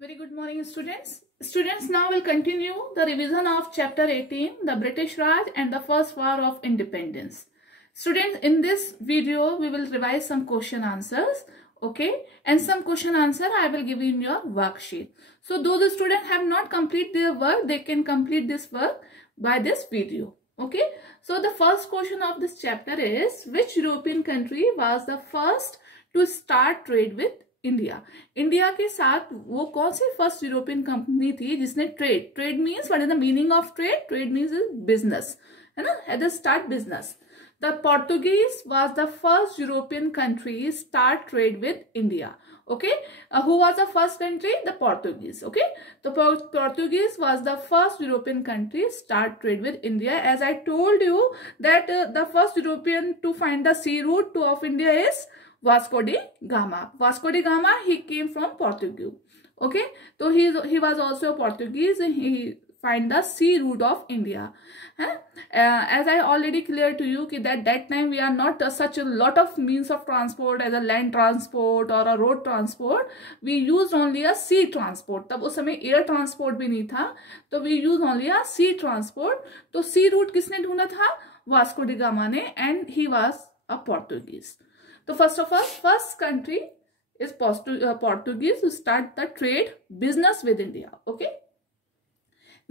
Very good morning, students. Students, now will continue the revision of chapter 18, the British Raj and the First War of Independence. Students, in this video, we will revise some question answers, okay? And some question answer I will give you in your worksheet. So, those students have not completed their work, they can complete this work by this video, okay? So, the first question of this chapter is, which European country was the first to start trade with India? India के साथ वो कौन सी first European company थी जिसने trade means what is the meaning of trade means is business, है ना, at the start business. The Portuguese was the first European country start trade with India. Okay, who was the first country? The Portuguese. Okay, the Portuguese was the first European country start trade with India. As I told you that the first European to find the sea route of India is Vasco da Gama. Vasco da Gama, he came from Portugal. Okay, so he was also Portuguese. He find the sea route of India. As I already cleared to you that time we are not such a lot of means of transport as a land transport or a road transport. We used only a sea transport. तब उस समय air transport भी नहीं था, तो we used only a sea transport. तो sea route किसने ढूंढा था? Vasco da Gama ने, and he was a Portuguese. So first of all, first country is Portuguese to start the trade business with India. Okay.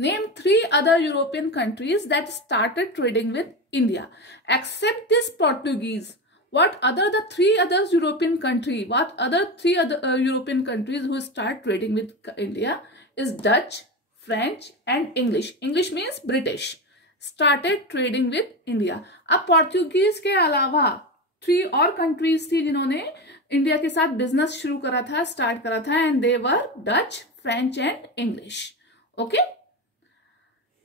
Name 3 other European countries that started trading with India. Except this Portuguese, what other the 3 other European country? What other 3 other European countries who start trading with India is Dutch, French, and English. English means British. Started trading with India. अब Portuguese के अलावा 3 और countries थी जिन्होंने India के साथ business शुरू करा था, स्टार्ट करा था, and they were Dutch, French and English. Okay.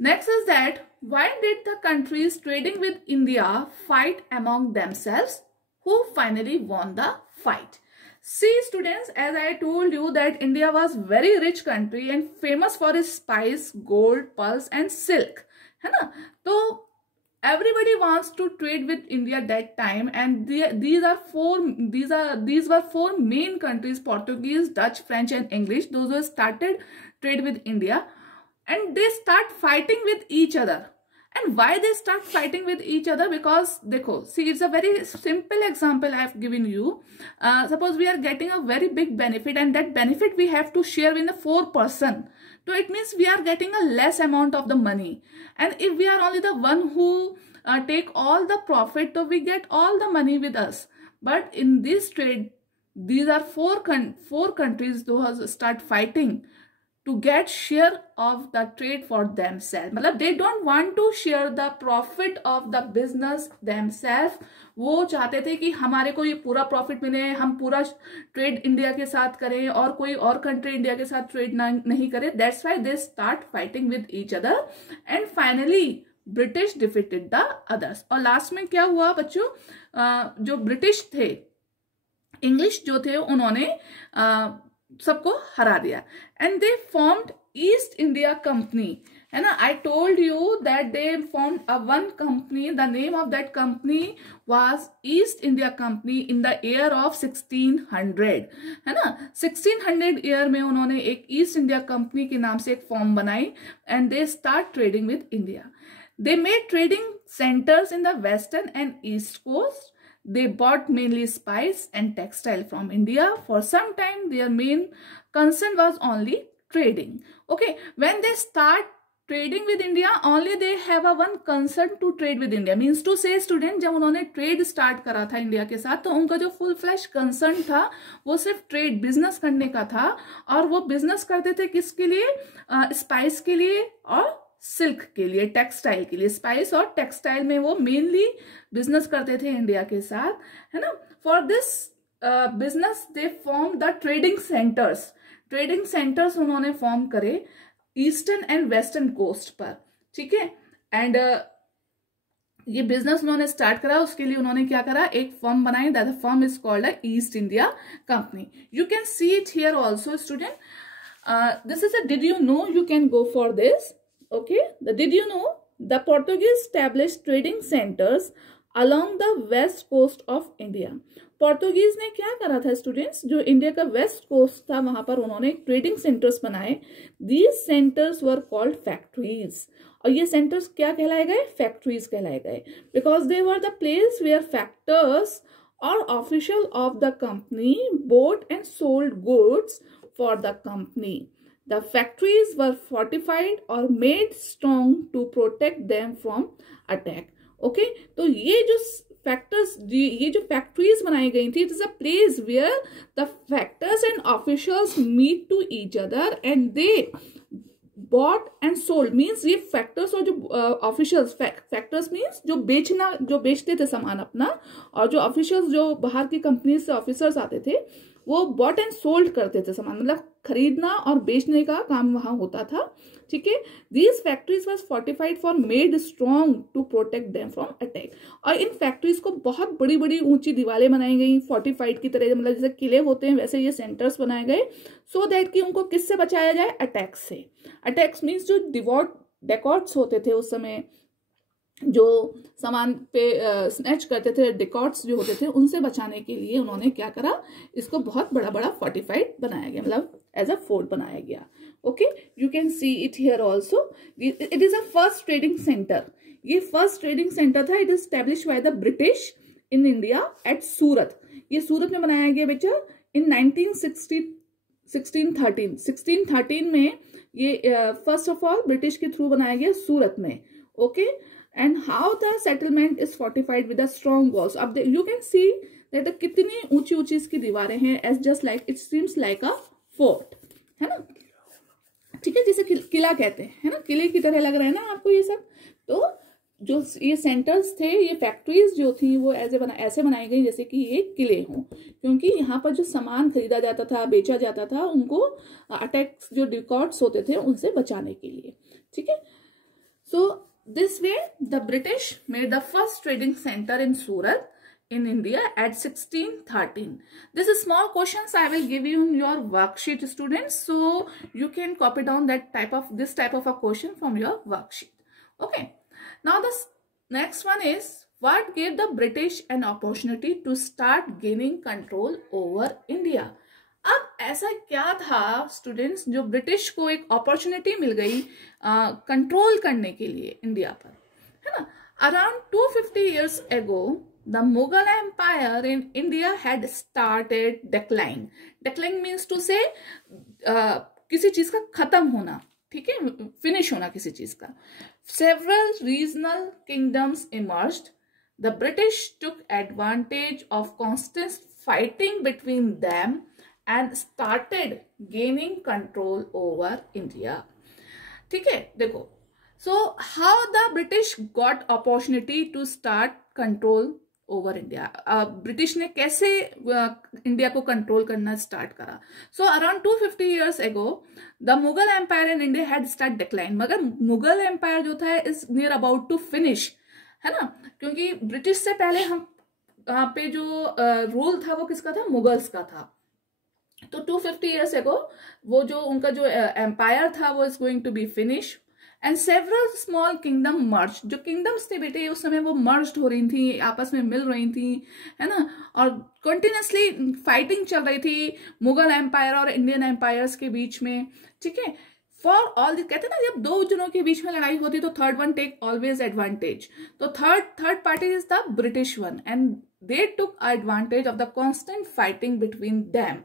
Next is that, why did the countries trading with India fight among themselves? Who finally won the fight? See students, as I told you that India was very rich country and famous for its spice, gold, pearls and silk. है ना? तो everybody wants to trade with India that time, and these were 4 main countries: Portuguese, Dutch, French and English. Those who started trade with India. And they start fighting with each other. And why they start fighting with each other? Because, dekho, see, it's a very simple example I have given you. Suppose we are getting a very big benefit, and that benefit we have to share with the 4 person. So it means we are getting a less amount of the money. And if we are only the one who take all the profit, so we get all the money with us. But in this trade, these are 4 countries who start fighting to get share of the trade for themselves. मतलब they don't want to share the profit of the business themselves. वो चाहते थे कि हमारे को ये पूरा profit मिले, हम पूरा ट्रेड इंडिया के साथ करें और कोई और कंट्री इंडिया के साथ ट्रेड नहीं करे. That's why they start fighting with each other, and finally British defeated the others. और लास्ट में क्या हुआ बच्चों? जो ब्रिटिश थे, इंग्लिश जो थे, उन्होंने सबको हरा दिया. And they formed east India company, है ना. I told you that they formed a one company. The name of that company was east India company in the year of 1600, है ना. 1600 ईयर में उन्होंने एक ईस्ट इंडिया कंपनी के नाम से एक फॉर्म बनाई, and they start trading with India. They made trading centres in the western and east coast. They bought mainly spice and textile from India. For some time, their main concern was only trading. Okay, when they start trading with India, only they have a one concern to trade with India. Means to say student, जब उन्होंने trade start करा था India के साथ, तो उनका जो full fledged concern था वो सिर्फ trade business करने का था. और वो business करते थे किसके लिए? spice के लिए और सिल्क के लिए, टेक्सटाइल के लिए. स्पाइस और टेक्सटाइल में वो मेनली बिजनेस करते थे इंडिया के साथ, है ना. For this business they form the trading centres. Trading centres उन्होंने फॉर्म करे ईस्टर्न एंड वेस्टर्न कोस्ट पर, ठीक है. एंड ये बिजनेस उन्होंने स्टार्ट करा. उसके लिए उन्होंने क्या करा? एक फर्म बनाई. That firm is called a east India company. You can see it here also student. This is a did you know. You can go for this. Okay, did you know the Portuguese established trading centers along the west coast of India. Portuguese ने क्या करा था students, जो India का west coast था वहां पर उन्होंने ट्रेडिंग सेंटर्स बनाए. These centres were called factories. और ये सेंटर्स क्या कहलाए गए, फैक्ट्रीज कहलाए गए, because they were the place where factors or official of the company bought and sold goods for the company. The factories were fortified or made strong to protect them from attack. Okay, तो ये जो factors, ये जो factories बनाई गई थी, it is a place where the factors and officials meet to each other and they bought and sold. Means ये factors और जो ऑफिशियल्स, फैक्टर्स मीन्स जो बेचते थे सामान अपना, और जो ऑफिशियल्स जो बाहर की कंपनी से ऑफिसर्स आते थे वो बॉट एंड सोल्ड करते थे सामान, मतलब खरीदना और बेचने का काम वहां होता था. ठीक है. These factories was fortified for made strong to protect them from attack. और इन फैक्ट्रीज को बहुत बड़ी बड़ी ऊंची दीवारें बनाई गई फोर्टिफाइड की तरह, मतलब जैसे किले होते हैं वैसे ये सेंटर्स बनाए गए, सो दैट कि उनको किससे बचाया जाए, अटैक से. अटैक्स मीन्स जो डेकॉट्स होते थे उस समय, जो सामान पे स्नैच करते थे, डिकॉट्स जो होते थे, उनसे बचाने के लिए उन्होंने क्या करा, इसको बहुत बड़ा बड़ा फोर्टिफाइड बनाया गया, मतलब एज अ फोर्ट बनाया गया. Okay, you can see it here also. It is a first trading centre. ये फर्स्ट ट्रेडिंग सेंटर था. It is established by the British in India at Surat. ये सूरत में बनाया गया बेटा इन 1613 में. ये फर्स्ट ऑफ ऑल ब्रिटिश के थ्रू बनाया गया सूरत में. Okay, and how the settlement is fortified with a strong walls. अब you can see that कितनी ऊंची ऊंची इसकी दीवारें हैं, as just like it seems like a fort, है ना. ठीक है, जिसे किला कहते हैं, है ना, किले की तरह लग रहा है ना आपको ये सब. तो जो ये सेंटर्स थे, ये फैक्ट्रीज जो थी वो ऐसे बनाई गई जैसे कि ये किले हों, क्योंकि यहाँ पर जो सामान खरीदा जाता था, बेचा जाता था, उनको अटैक्स जो डिकॉट्स होते थे उनसे बचाने के लिए. ठीक है. सो this way the British made the first trading center in Surat in India at 1613. This is small questions I will give you in your worksheet, students, so you can copy down this type of a question from your worksheet. Okay, now the next one is, what gave the British an opportunity to start gaining control over India? अब ऐसा क्या था students जो British को एक opportunity मिल गई control करने के लिए इंडिया पर, है ना. Around 250 years ago the Mughal Empire in India had started decline. Decline means to say किसी चीज का खत्म होना, ठीक है, फिनिश होना किसी चीज का. Several regional kingdoms emerged. The British took advantage of constant fighting between them and started gaining control over India. ठीक है, देखो. So how the British got opportunity to start control over India? British ने कैसे India को control करना start करा? So around 250 years ago the Mughal Empire in India had started decline. मगर Mughal empire जो था is near about to finish, है ना, क्योंकि ब्रिटिश से पहले हम पे जो रूल था वो किसका था, मुगल्स का था. तो 250 years ago वो जो उनका जो एम्पायर था वो is going to be finish and several small kingdom merge. जो किंगडम्स थे बेटे उस समय वो मर्ज हो रही थी, आपस में मिल रही थी, है ना, और कंटिन्यूसली फाइटिंग चल रही थी मुगल एम्पायर और इंडियन एम्पायर्स के बीच में. ठीक है. फॉर ऑल दिस, कहते हैं ना जब दो जनों के बीच में लड़ाई होती तो third one take always advantage. तो third party is the British one and they took advantage of the constant fighting between them.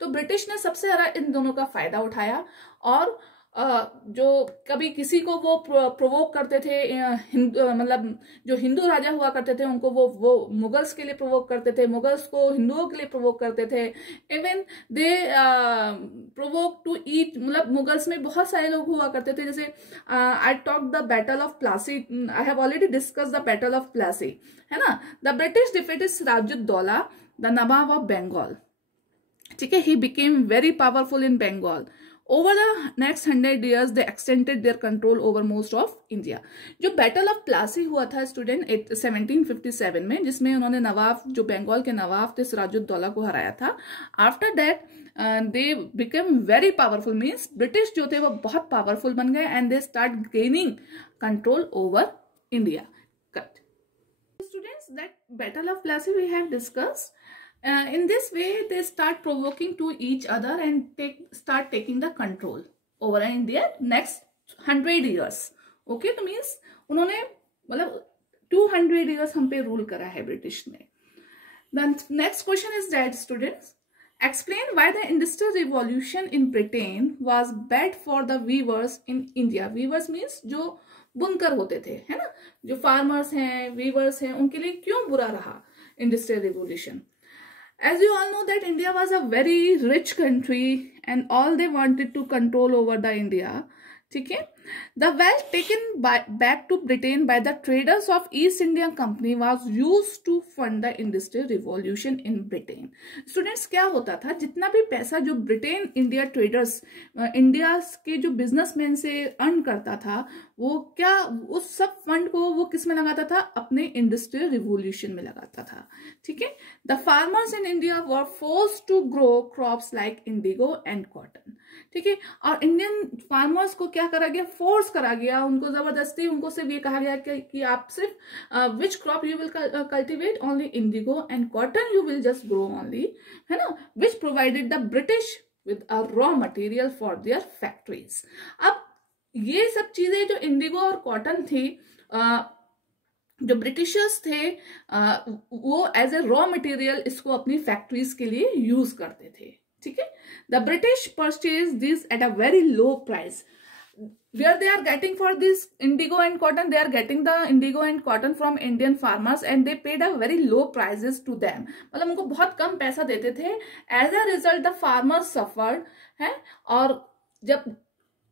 तो ब्रिटिश ने सबसे ज्यादा इन दोनों का फायदा उठाया और जो कभी किसी को वो प्रोवोक करते थे, मतलब जो हिंदू राजा हुआ करते थे उनको वो मुगल्स के लिए प्रोवोक करते थे, मुगल्स को हिंदुओं के लिए प्रोवोक करते थे. Even they provoke to eat, मतलब मुगल्स में बहुत सारे लोग हुआ करते थे. जैसे I talk the battle of Plassey, I have already discuss the battle of Plassey, है ना. The British defeated Sirajuddaula, the nawab of Bengal. ठीक है, he became very powerful in Bengal. Over the next 100 years, they extended their control over most of India. जो battle of Plassey हुआ था student 1757 में, जिसमें उन्होंने नवाब, जो बंगाल के नवाब थे, सिराजुद्दौला को हराया था. After that they become very powerful, means British जो थे वो बहुत पावरफुल बन गए and they start gaining control over India. Students, that Battle of Plassey we have discussed. In this way, they start provoking to each other and start taking the control over India next 100 years. Okay, तो means उन्होंने मतलब 200 years हम पे rule करा है British ने. The next question is that, students, explain why the industrial revolution in Britain was bad for the weavers in India. Weavers means जो बुनकर होते थे, है ना, जो farmers हैं, weavers हैं, उनके लिए क्यों बुरा रहा industrial revolution. As you all know that India was a very rich country and all they wanted to control over the India. ठीक है. The wealth taken back to Britain by the traders of East India Company was used to fund the industrial revolution in Britain. Students, क्या होता था, जितना भी पैसा जो Britain India traders India के जो बिजनेसमैन से अर्न करता था, वो क्या उस सब फंड को वो किस में लगाता था, अपने इंडस्ट्रियल रिवोल्यूशन में लगाता था. ठीक है. The farmers in India were forced to grow crops like indigo and cotton. ठीक है. और इंडियन फार्मर्स को क्या करा गया, फोर्स करा गया, उनको जबरदस्ती उनको सिर्फ ये कहा गया कि आप सिर्फ which crop you will cultivate, only indigo and cotton you will just grow only, है ना, which provided the British with a raw material for their factories. अब ये सब चीजें जो इंडिगो और कॉटन थी, जो ब्रिटिशर्स थे, वो एज ए रॉ मटेरियल इसको अपनी फैक्ट्रीज के लिए यूज करते थे. ठीक है. The British purchase this at a very low price. Where they are getting for this indigo and cotton, they are getting the indigo and cotton from Indian farmers and they paid a very low prices to them. मतलब उनको बहुत कम पैसा देते थे. As a result, the farmers suffered, है. और जब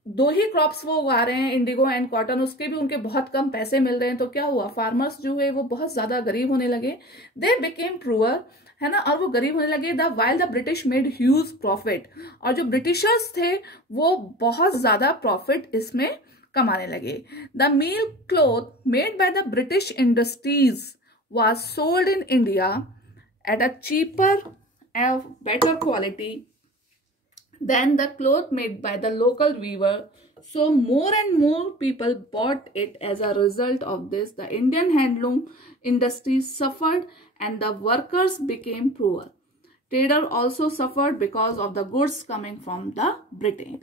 दो ही क्रॉप्स वो उगा रहे हैं, इंडिगो एंड कॉटन, उसके भी उनके बहुत कम पैसे मिल रहे हैं, तो क्या हुआ, फार्मर्स जो है वो बहुत ज्यादा गरीब होने लगे. दे बिकेम पुअर, है ना, और वो गरीब होने लगे. The while the British made huge profit. और जो ब्रिटिशर्स थे वो बहुत ज्यादा प्रॉफिट इसमें कमाने लगे. The mill cloth made by the British industries was sold in India at a cheaper and better quality than the cloth made by the local weaver. So more and more people bought it. As a result of this, the Indian handloom industry suffered and the workers became poor. Trader also suffered because of the goods coming from the Britain.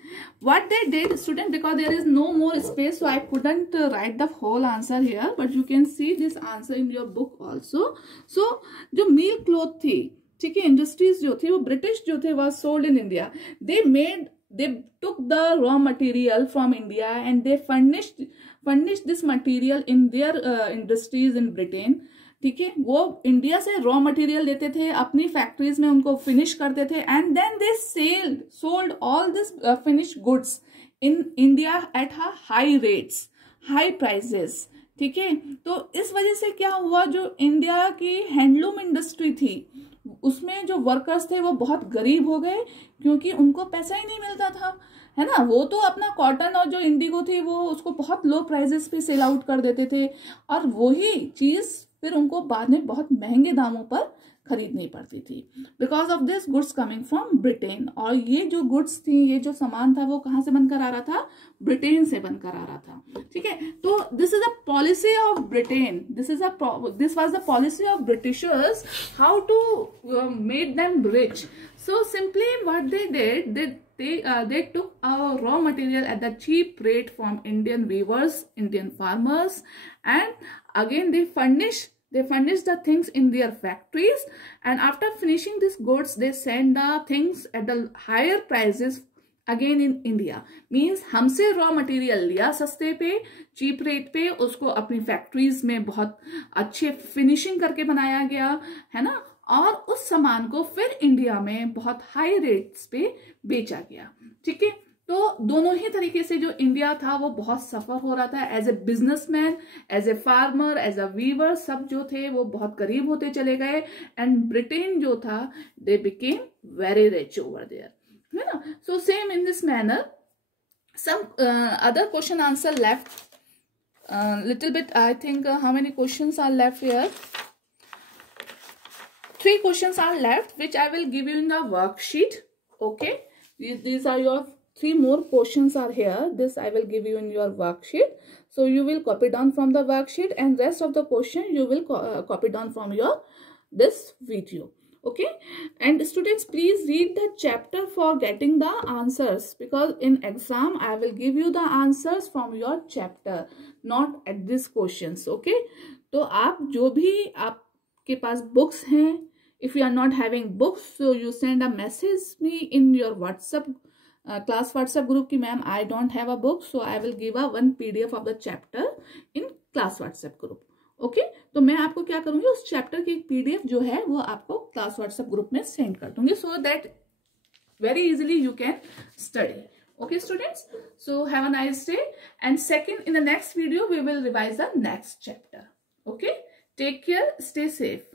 What they did, student, because there is no more space, so I couldn't write the whole answer here, but you can see this answer in your book also. So जो meal cloth थी, ठीक है, industries जो थी वो British जो थे was sold in India. They took the raw material from India and they furnished this material in their industries in Britain. ठीक है. वो इंडिया से रॉ मटेरियल लेते थे, अपनी फैक्ट्रीज में उनको फिनिश करते थे, and then they sold all this finished goods in India at high rates, high prices. ठीक है. तो इस वजह से क्या हुआ, जो इंडिया की हैंडलूम इंडस्ट्री थी उसमें जो वर्कर्स थे वो बहुत गरीब हो गए, क्योंकि उनको पैसा ही नहीं मिलता था, है ना. वो तो अपना कॉटन और जो इंडिगो थी वो उसको बहुत लो प्राइसेस पे सेल आउट कर देते थे, और वही चीज फिर उनको बाद में बहुत महंगे दामों पर खरीदनी पड़ती थी, because of this goods coming from Britain. और ये जो गुड्स थी, ये जो सामान था, वो कहाँ से बनकर आ रहा था, ब्रिटेन से बनकर आ रहा था. ठीक है. तो this is a policy of Britain, this was the policy of Britishers, how to made them rich. So simply what they did, they took our raw material at the cheap rate from Indian weavers, Indian farmers, and again they furnished the things in their factories, and after finishing these goods they send the things at the higher prices again in India. Means हमसे raw material लिया सस्ते पे, cheap rate पे, उसको अपनी factories में बहुत अच्छे फिनिशिंग करके बनाया गया, है ना, और उस सामान को फिर इंडिया में बहुत हाई रेट्स पे बेचा गया. ठीक है. तो दोनों ही तरीके से जो इंडिया था वो बहुत सफर हो रहा था. As a businessman, as a farmer, as a weaver, सब जो थे वो बहुत गरीब होते चले गए, एंड ब्रिटेन जो था, they became very rich over there, है ना. So same in this manner some other question answer left, little bit. I think how many questions are left here? 3 questions are left, which I will give you in the worksheet. Okay, these are your 3 more questions are here. This I will give you in your worksheet. So you will copy down from the worksheet, and rest of the question you will copy down from your this video. Okay, and students, please read the chapter for getting the answers, because in exam I will give you the answers from your chapter, not at these questions. Okay, तो आप जो भी आपके पास books हैं, if you are not having books, so you send a message me in your WhatsApp class WhatsApp group कि ma'am I don't have a book, so I will give a one PDF of the chapter in class WhatsApp group. Okay तो मैं आपको क्या करूंगी, उस chapter की एक PDF जो है वो आपको क्लास WhatsApp ग्रुप में सेंड कर दूंगी, so that very easily you can study. Okay students, so have a nice day, and second, in the next video we will revise the next chapter. Okay, take care, stay safe.